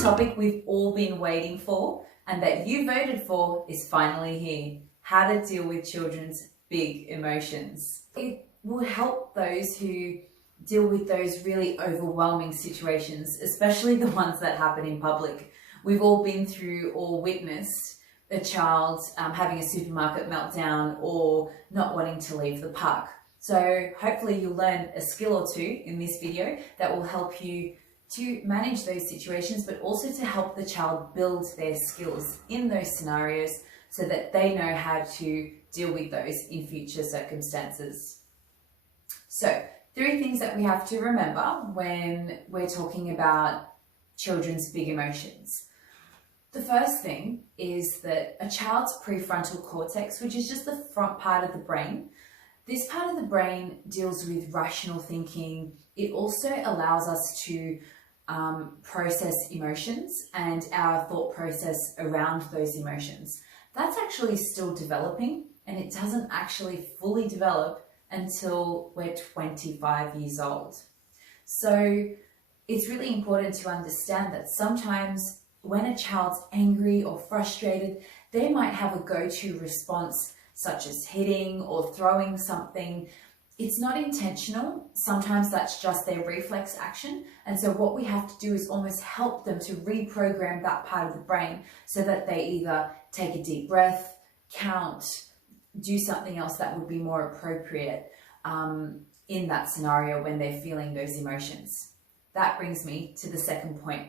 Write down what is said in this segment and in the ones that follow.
topic we've all been waiting for and that you voted for is finally here. How to deal with children's big emotions. It will help those who deal with those really overwhelming situations, especially the ones that happen in public. We've all been through or witnessed a child having a supermarket meltdown or not wanting to leave the park. So hopefully you'll learn a skill or two in this video that will help you to manage those situations, but also to help the child build their skills in those scenarios so that they know how to deal with those in future circumstances. So 3 things that we have to remember when we're talking about children's big emotions. The first thing is that a child's prefrontal cortex, which is just the front part of the brain, this part of the brain deals with rational thinking. It also allows us to process emotions and our thought process around those emotions. That's actually still developing, and it doesn't actually fully develop until we're 25 years old. So it's really important to understand that sometimes when a child's angry or frustrated, they might have a go-to response such as hitting or throwing something. It's not intentional. Sometimes that's just their reflex action. And so what we have to do is almost help them to reprogram that part of the brain so that they either take a deep breath, count, do something else that would be more appropriate in that scenario when they're feeling those emotions. That brings me to the second point.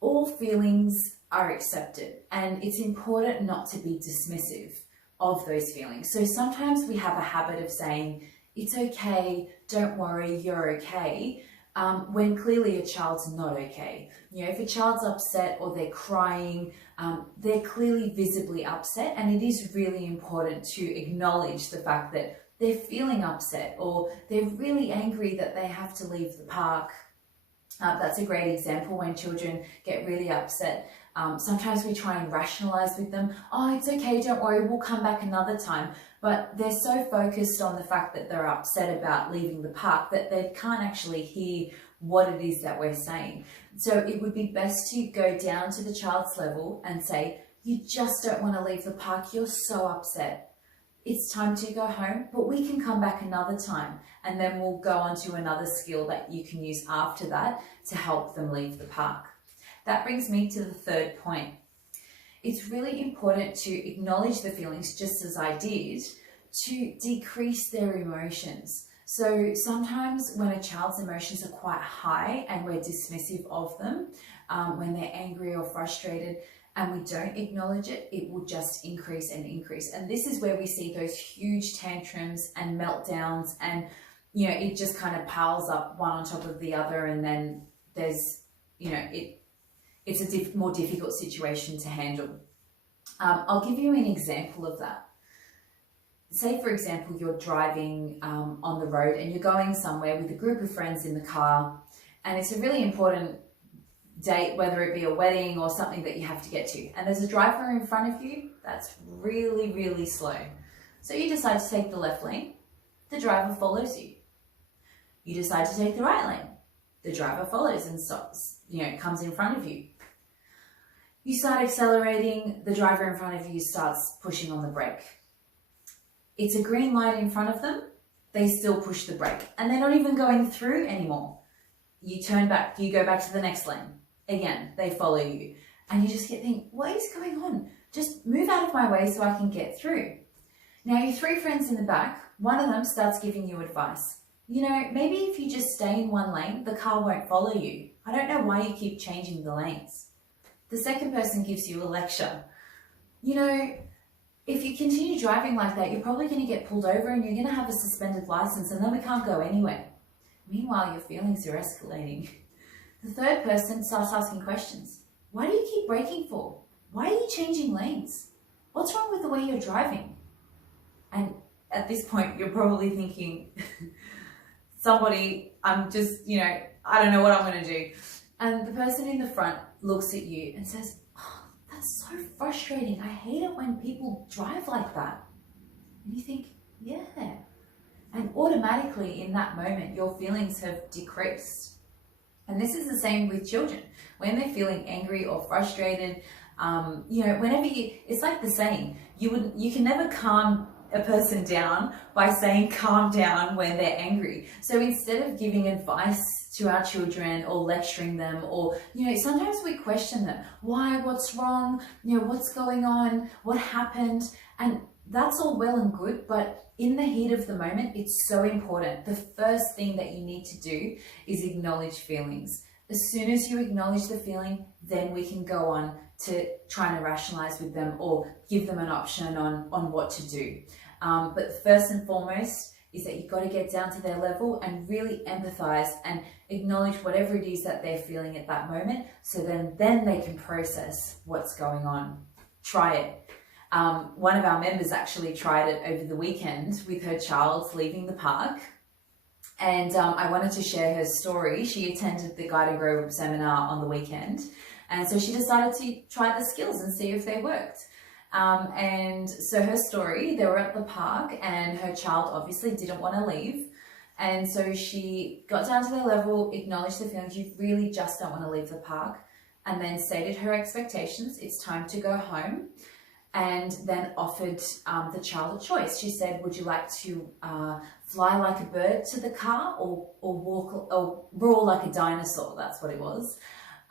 All feelings are accepted, and it's important not to be dismissive of those feelings. So sometimes we have a habit of saying, it's okay, don't worry, you're okay, when clearly a child's not okay. You know, if a child's upset or they're crying, they're clearly visibly upset, and it is really important to acknowledge the fact that they're feeling upset or they're really angry that they have to leave the park. That's a great example when children get really upset. Sometimes we try and rationalize with them, oh, it's okay, don't worry, we'll come back another time. But they're so focused on the fact that they're upset about leaving the park that they can't actually hear what it is that we're saying. So it would be best to go down to the child's level and say, you just don't want to leave the park, you're so upset. It's time to go home, but we can come back another time, and then we'll go on to another skill that you can use after that to help them leave the park. That brings me to the third point. It's really important to acknowledge the feelings, just as I did, to decrease their emotions. So sometimes when a child's emotions are quite high and we're dismissive of them, when they're angry or frustrated, and we don't acknowledge it, it will just increase and increase. And this is where we see those huge tantrums and meltdowns, and you know, it just kind of piles up one on top of the other, and then there's, you know, it's a more difficult situation to handle. I'll give you an example of that. Say, for example, you're driving on the road and you're going somewhere with a group of friends in the car, and it's a really important date, whether it be a wedding or something that you have to get to, and there's a driver in front of you that's really, really slow. So you decide to take the left lane, the driver follows you. You decide to take the right lane, the driver follows and stops, you know, comes in front of you. You start accelerating, the driver in front of you starts pushing on the brake. It's a green light in front of them, they still push the brake, and they're not even going through anymore. You turn back, you go back to the next lane. Again, they follow you, and you just get thinking, what is going on? Just move out of my way so I can get through. Now, your 3 friends in the back, one of them starts giving you advice. You know, maybe if you just stay in one lane, the car won't follow you. I don't know why you keep changing the lanes. The second person gives you a lecture. You know, if you continue driving like that, you're probably going to get pulled over and you're going to have a suspended license, and then we can't go anywhere. Meanwhile, your feelings are escalating. The third person starts asking questions. Why do you keep braking for? Why are you changing lanes? What's wrong with the way you're driving? And at this point, you're probably thinking, I'm just, you know, I don't know what I'm going to do. And the person in the front looks at you and says, oh, that's so frustrating. I hate it when people drive like that. And you think, yeah. And automatically in that moment, your feelings have decreased. And this is the same with children. When they're feeling angry or frustrated, you know, it's like the saying, you can never calm a person down by saying calm down when they're angry. So instead of giving advice to our children or lecturing them, or, you know, sometimes we question them. Why? What's wrong? You know, what's going on? What happened? And that's all well and good, but in the heat of the moment, it's so important. The first thing that you need to do is acknowledge feelings. As soon as you acknowledge the feeling, then we can go on to trying to rationalize with them or give them an option on what to do. But first and foremost is that you've got to get down to their level and really empathize and acknowledge whatever it is that they're feeling at that moment, so then they can process what's going on. Try it. One of our members actually tried it over the weekend with her child leaving the park. And I wanted to share her story. She attended the Guide and Grow seminar on the weekend. And so she decided to try the skills and see if they worked. And so her story, they were at the park and her child obviously didn't want to leave. And so she got down to their level, acknowledged the feelings, you really just don't want to leave the park, and then stated her expectations, it's time to go home. And then offered the child a choice. She said, would you like to fly like a bird to the car or walk or roar like a dinosaur? That's what it was.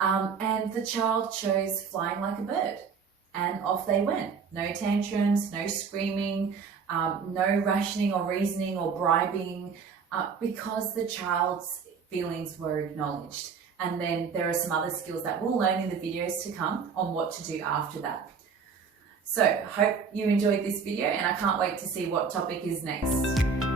And the child chose flying like a bird, and off they went. No tantrums, no screaming, no rationing or reasoning or bribing, because the child's feelings were acknowledged. And then there are some other skills that we'll learn in the videos to come on what to do after that. So, hope you enjoyed this video, and I can't wait to see what topic is next.